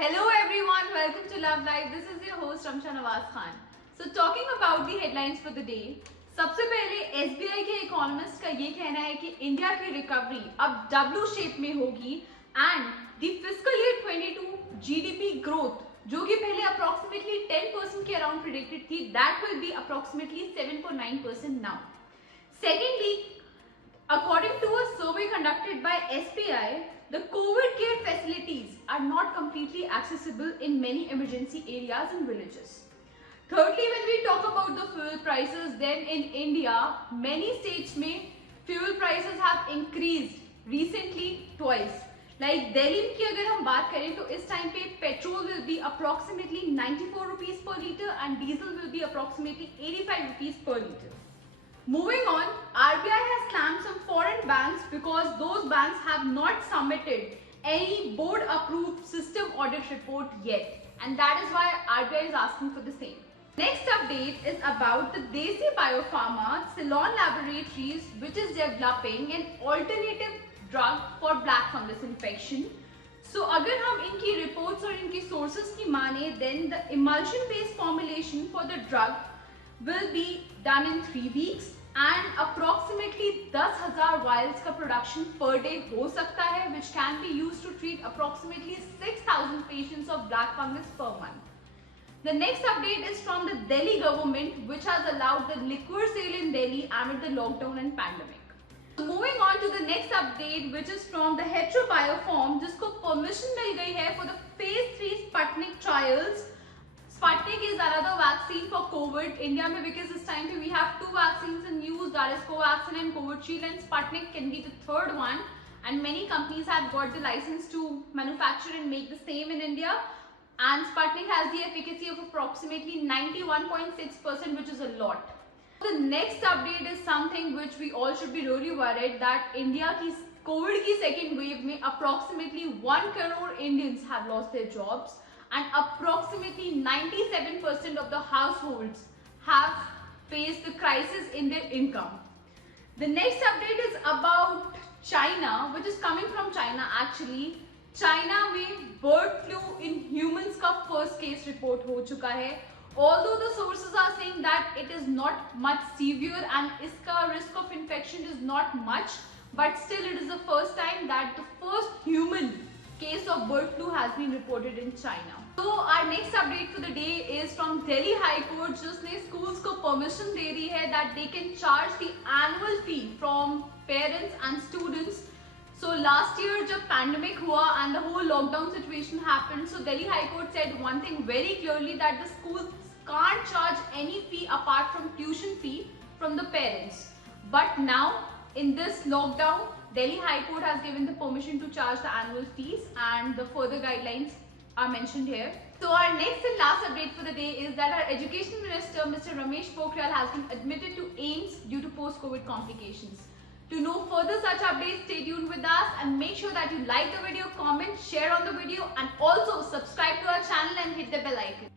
Hello everyone, welcome to Love Live. This is your host Ramsha Nawaz Khan. So talking about the headlines for the day. सबसे पहले SBI के economist का ये कहना है कि इंडिया की रिकवरी अब W शेप में होगी and the fiscal year 22 GDP growth जो कि पहले अप्रोक्सीमेटली 10% के अराउंड प्रेडिक्टेड थी, that will be approximately 7.9% now. Secondly, according to a survey conducted by SBI, the COVID care facilities are not completely accessible in many emergency areas and villages. Thirdly, when we talk about the fuel prices, then in India, many states में fuel prices have increased recently twice. Like Delhi की अगर हम बात करें तो इस time पे petrol will be approximately 94 rupees per liter and diesel will be approximately 85 rupees per liter. Moving on, RBI has slammed some foreign banks because those banks have not submitted any board approved system audit report yet, and that is why RBI is asking for the same. Next update is about the Desi Biopharma Ceylon Laboratories, which is developing an alternative drug for black fungus infection. So अगर हम इनकी reports और इनकी sources की माने, then the emulsion based formulation for the drug will be done in 3 weeks and approximately 10,000 vials का production per day हो सकता है, which can be used to treat approximately 6,000 patients of black fungus per month. The next update is from the Delhi government, which has allowed the liquor sale in Delhi amid the lockdown and pandemic. Moving on to the next update, which is from the Hetero Bioform, जिसको permission मिल गई है for the phase 3 Sputnik trials. Sputnik is another vaccine for COVID. India में because this time we have 2 vaccines in use, that is Covaxin and Covishield, and Sputnik can be the third one. And many companies have got the license to manufacture and make the same in India. And Sputnik has the efficacy of approximately 91.6%, which is a lot. The next update is something which we all should be really worried that India की COVID की second wave में approximately 1 crore Indians have lost their jobs. And approximately 97% of the households have faced the crisis in their income. The next update is about China, which is coming from China actually. China में bird flu in humans का first case report हो चुका है. Although the sources are saying that it is not much severe and इसका risk of infection is not much, but still it is the first time that the first human case of bird flu has been reported in China. So our next update for the day is from Delhi High Court, जिसने schools को permission दे दी है that they can charge the annual fee from parents and students. So last year जब pandemic हुआ and the whole lockdown situation happened, so Delhi High Court said one thing very clearly that the schools can't charge any fee apart from tuition fee from the parents. But now in this lockdown, Delhi High Court has given the permission to charge the annual fees and the further guidelines are mentioned here. So our next and last update for the day is that our Education Minister Mr. Ramesh Pokhriyal has been admitted to AIIMS due to post-COVID complications. To know further such updates, stay tuned with us and make sure that you like the video, comment, share on the video and also subscribe to our channel and hit the bell icon.